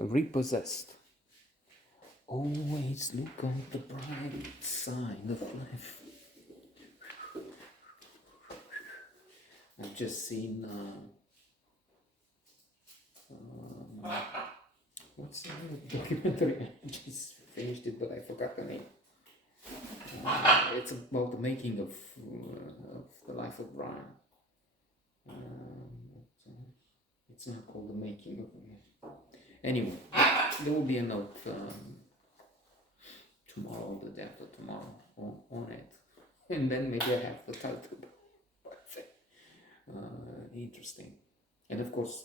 Repossessed. Always look on the bright side of life. I've just seen what's the name of the documentary? I just finished it, but I forgot the name. It's about the making of the life of Brian. It's not called the making of. Anyway, there will be a note tomorrow, the day after tomorrow, on it, and then maybe I have the title. Interesting, and of course,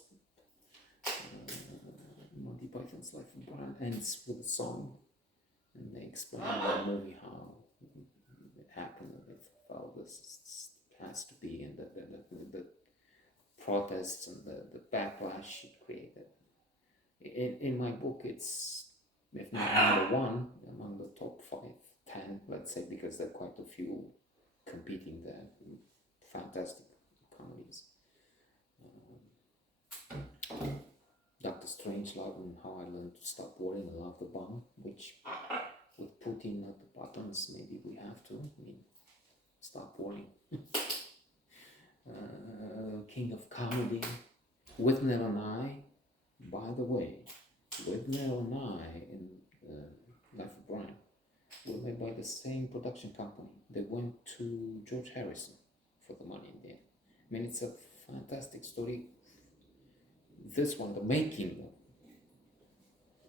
Monty Python's Life of Brian ends with a song, and they explain in the movie how it happened, with how this has to be, and the protests and the backlash it created. In my book, it's, if not number one, among the top 5-10, let's say, because there are quite a few competing there. Fantastic comedies. Dr. Strangelove and How I Learned to Stop Worrying and Love the Bomb, which with Putin at the buttons, maybe we have to. Stop worrying. King of Comedy, Withnail and I. By the way, Withnail and I in Life of Brian were made by the same production company. They went to George Harrison for the money in the end. I mean, it's a fantastic story. This one, the making of,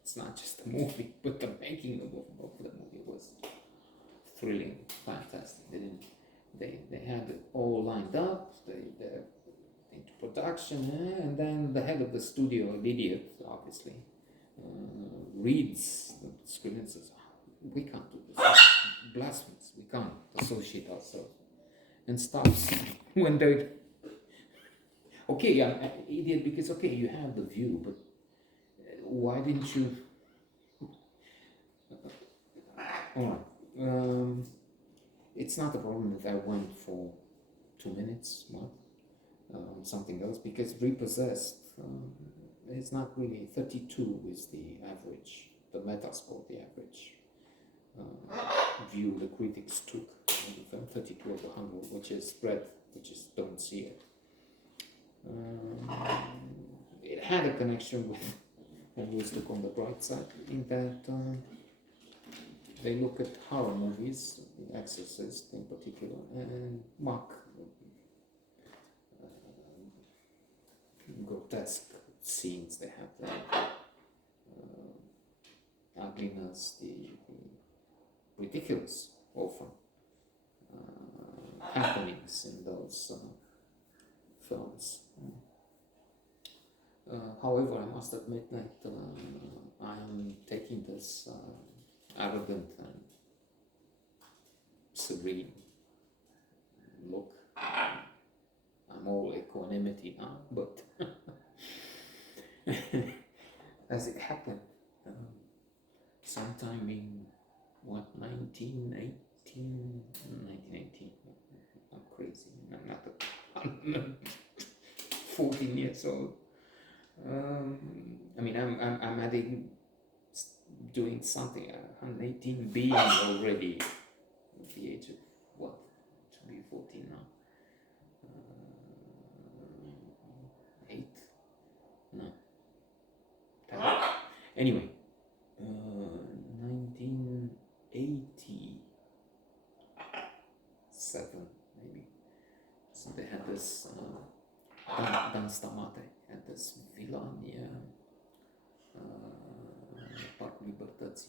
it's not just a movie, but the making of the movie was thrilling, fantastic. They had it all lined up. They're into production, and then the head of the studio, an idiot, obviously, reads the script and says, "We can't do this. Blasphemous. We can't associate ourselves." And stops when they. Okay, I'm an idiot because, okay, you have the view, but why didn't you? All right. It's not a problem that I went for 2 minutes, something else, because Repossessed, it's not really, 32 is the average, the Metascore, the average view the critics took on the film, 32 of 100, which is spread, which is don't see it. It had a connection with Always Look on the Bright Side, in that they look at horror movies, The Exorcist in particular, and mock grotesque scenes. They have the ugliness, the ridiculous, often happenings in those films. However, I must admit that I am taking this arrogant and serene look. I'm all equanimity now, but as it happened, sometime in 1918, I'm crazy, I'm not I'm 14 years old. I mean, I'm adding, doing something, 118 being already at the age of what, to be 14 now, 8, no, 10. Anyway, 1987 maybe. So they had this Dan Stamate had this villa near Parcul Libertății,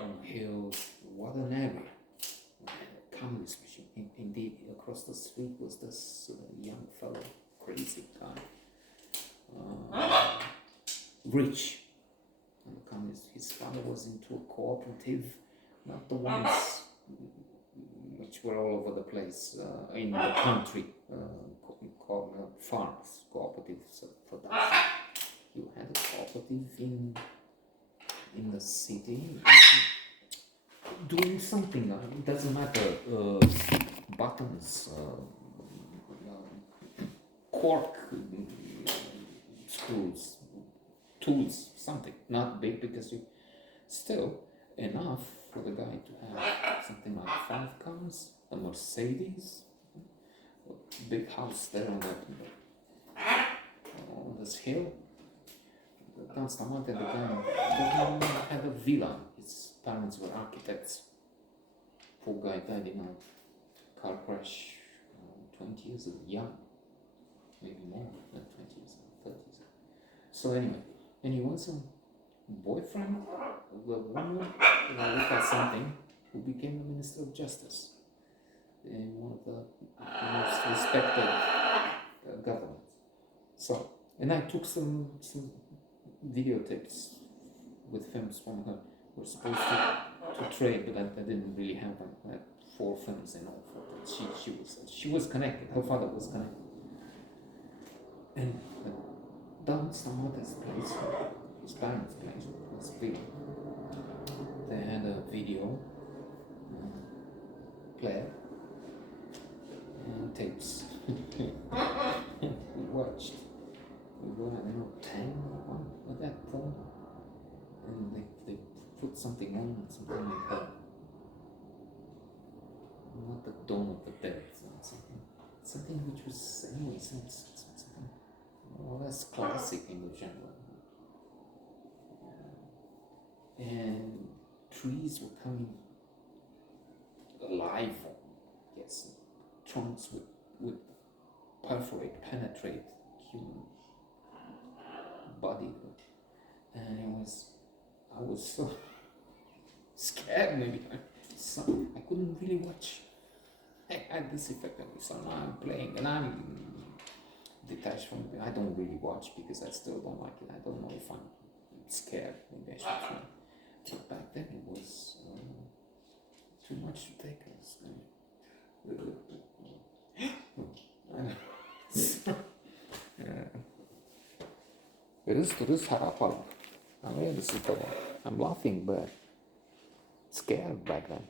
on a hill. What an area! Communist machine. Indeed, across the street was this young fellow, crazy guy, rich, and the communist. His father was into a cooperative, not the ones which were all over the place in the country, farms, cooperatives of production. You had a cooperative in the city doing something. It doesn't matter. Buttons, cork screws, tools, something, not big because you still enough for the guy to have something like 5 cars, a Mercedes, a big house there on this hill. Constantly, the guy had a villa. His parents were architects. Poor guy died in a car crash 20 years ago, young, maybe more than 20 years ago, 30 years ago. So anyway, and he was a boyfriend of a woman or something who became a minister of justice in one of the most respected governments. So, and I took some videotapes with films from her. We're supposed to trade, but that didn't really happen. I had 4 films in all. She was connected. Her father was connected. And down Stamata's place, his parents' place, was big. They had a video player and tapes. We watched. We were, I don't know, 10 at that point. And they put something on, something like that. Not the Dawn of the Dead, something which was, anyway, something more or less classic in the genre. And trees were coming alive, yes, trunks would penetrate human body, and I was so scared. Maybe I couldn't really watch. I had this effect of so now I'm playing and I'm detached from it. I don't really watch because I still don't like it. I don't know if I'm scared. Maybe I should try. But back then it was too much to take. Râs harapal. I'm laughing, but scared back then.